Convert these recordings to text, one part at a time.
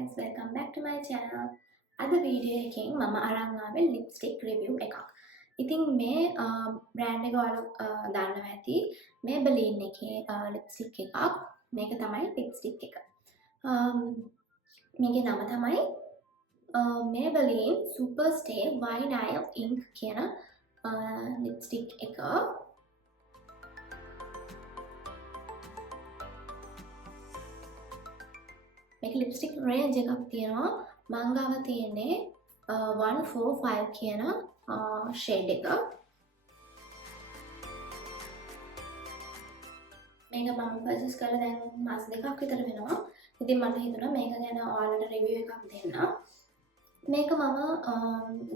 guys, welcome back to my channel. අද video එකෙන් මම අරන් ආවේ lipstick review එකක්. ඉතින් මේ brand එක ඔයාලා දන්නවා ඇති. Maybelline එකේ lipstick එකක්. මේක තමයි lipstick එක. මේකේ නම තමයි Maybelline Superstay Wide Eye Ink කියන lipstick එක. මේක lipstick range එකක් තියෙනවා. මං ගාව තියෙන්නේ 145 කියන shade එක. මේක මම purchase කරලා දැන් මාස දෙකක් විතර වෙනවා. ඉතින් මට හිතුණා මේක ගැන ඔයාලට review එකක් දෙන්න. මේක මම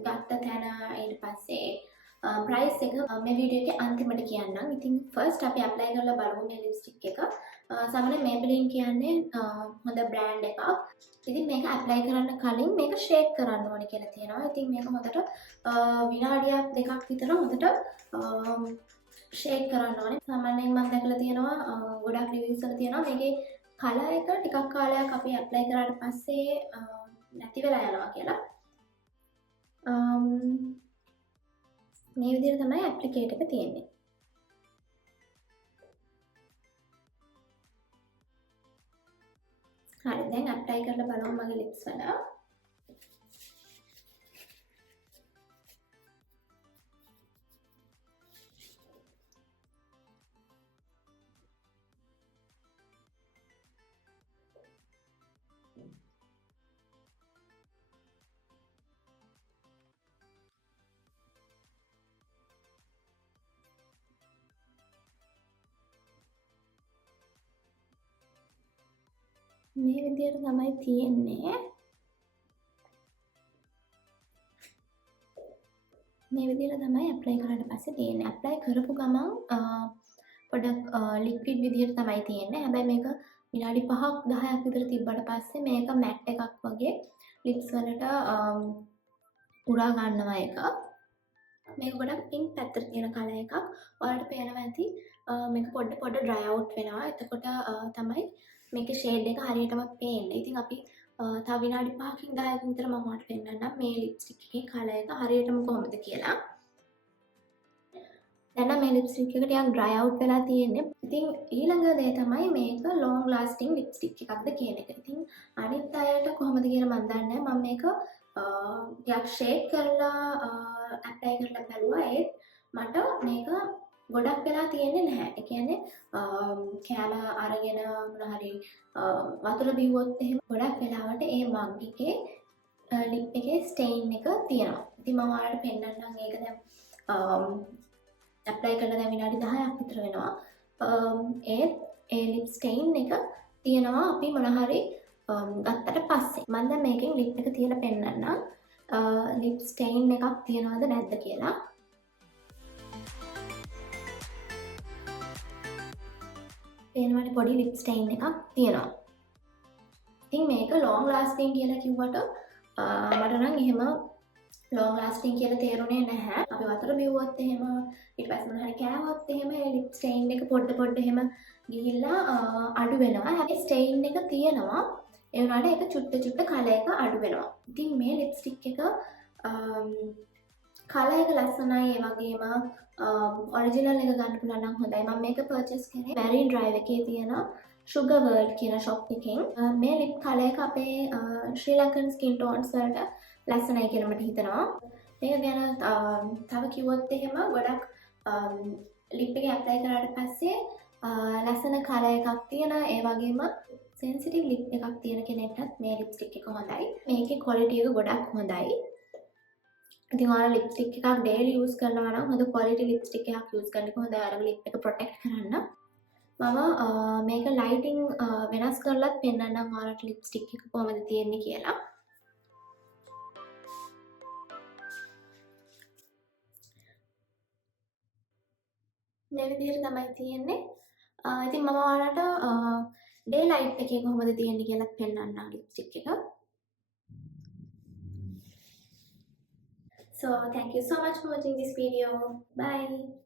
ගත්ත තැන ඊට පස්සේ price එක මේ වීඩියෝ එකේ අන්තිමට කියන්නම්. ඉතින් first අපි apply කරලා බලමු මේ lipstick එක. සාමාන්‍ය Maybelline කියන්නේ හොඳ brand එකක්. ඉතින් මේක apply කරන්න කලින් මේක shake කරන්න ඕනේ කියලා තියෙනවා. ඉතින් මේක හොඳට විනාඩියක් දෙකක් විතර හොඳට shake කරන්න ඕනේ. සාමාන්‍යයෙන් මම දැකලා තියෙනවා ගොඩක් reviews වල තියෙනවා මේකේ color එක ටිකක් කාලයක් අපි apply කරාට පස්සේ නැති වෙලා යනවා කියලා. මේ විදිහට තමයි applicator එක තියෙන්නේ. හරි දැන් apply කරලා බලමු මගේ lips වල. මේ විදිහට තමයි තියෙන්නේ. මේ විදිහට තමයි apply කරාට පස්සේ තියෙන්නේ. apply කරපු ගමන් පොඩක් liquid විදිහට තමයි තියෙන්නේ. හැබැයි මේක විනාඩි 5ක් 10ක් විතර තිබ්බට පස්සේ මේක matte එකක් වගේ lips වලට උරා ගන්නවා එක. මේක ගොඩක් pink පැත්තට තියෙන color එකක්. ඔයාලට පේනවා ඇති මේක පොඩ dry out වෙනවා. එතකොට තමයි මේකේ shade එක හරියටම පේන්නේ. ඉතින් අපි තව විනාඩි 5කින් 10කින් විතර මම ඔයාලට පෙන්නන්නම් මේ lipstick එකේ color එක හරියටම කොහොමද කියලා. දැන් නම් මේ lipstick එක ටිකක් dry out වෙලා තියෙන්නේ. ඉතින් ඊළඟ දේ තමයි මේක long lasting lipstick එකක්ද කියන එක. ඉතින් අනිත් අයට කොහොමද කියලා මම දන්නේ නැහැ. මම මේක ටිකක් shake කරලා apply කරලා බලුවා. ඒත් මට මේක ගොඩක් වෙලා තියෙන්නේ නැහැ. ඒ කියන්නේ කෑම අරගෙන මොන හරි වතුර බිව්වොත් එහෙම ගොඩක් වෙලාවට ඒ මග් එකේ lip එකේ stain එක තියෙනවා. ඉතින් මම ඔයාලට පෙන්නන්නම් ඒක දැන් apply කරලා දැන් විනාඩි 10ක් විතර වෙනවා. ඒ lip stain එක තියෙනවා අපි මොන හරි ගත්තට පස්සේ. මම දැන් මේකෙන් lip එක තියලා පෙන්නන්නම්. lip stain එකක් තියනවද නැද්ද කියලා. පේනවනේ පොඩි lip stain එකක් තියෙනවා. ඉතින් මේක long lasting කියලා කිව්වට මට නම් එහෙම long lasting කියලා තේරුනේ නැහැ. අපි වතුර බිව්වොත් එහෙම ඊට පස්සේ මොන හරි කෑවොත් එහෙම ඒ lip stain එක පොඩ එහෙම ගිහිල්ලා අඩු වෙනවා. හැබැයි stain එක තියෙනවා. ඒ වුණාට ඒක චුට්ට color එක අඩු වෙනවා. ඉතින් මේ lipstick එක color එක ලස්සනයි. ඒ වගේම ඔරිජිනල් එක ගන්න පුළුවන් නම් හොඳයි. මම මේක purchase කරේ Marine Drive එකේ තියෙන Sugar World කියන shop එකෙන්. මේ lip color එක අපේ ශ්‍රී ලංකන් skin tones වලට ලස්සනයි කියලා මට හිතෙනවා. මේක ගැන තව කිව්වොත් එහෙම ගොඩක් lip එක apply කරාට පස්සේ ලස්සන color එකක් තියෙන ඒ වගේම sensitive lip එකක් තියෙන කෙනෙක්ටත් මේ lipstick එක හොඳයි. මේකේ quality එක ගොඩක් හොඳයි. ඉතින් ඔයාලා lipstick එකක් daily use කරනවා නම් හොඳ quality lipstick එකක් use කරන්න එක හොඳයි. අර lip එක protect කරන්න. මම මේක lighting වෙනස් කරලත් පෙන්නන්නම් ඔයාලට lipstick එක කොහොමද තියෙන්නේ කියලා. මේ විදිහට තමයි තියෙන්නේ. ඉතින් මම ඔයාලට day light එකේ කොහොමද තියෙන්නේ කියලා පෙන්නන්නම් lipstick එක. So thank you so much for watching this video. Bye.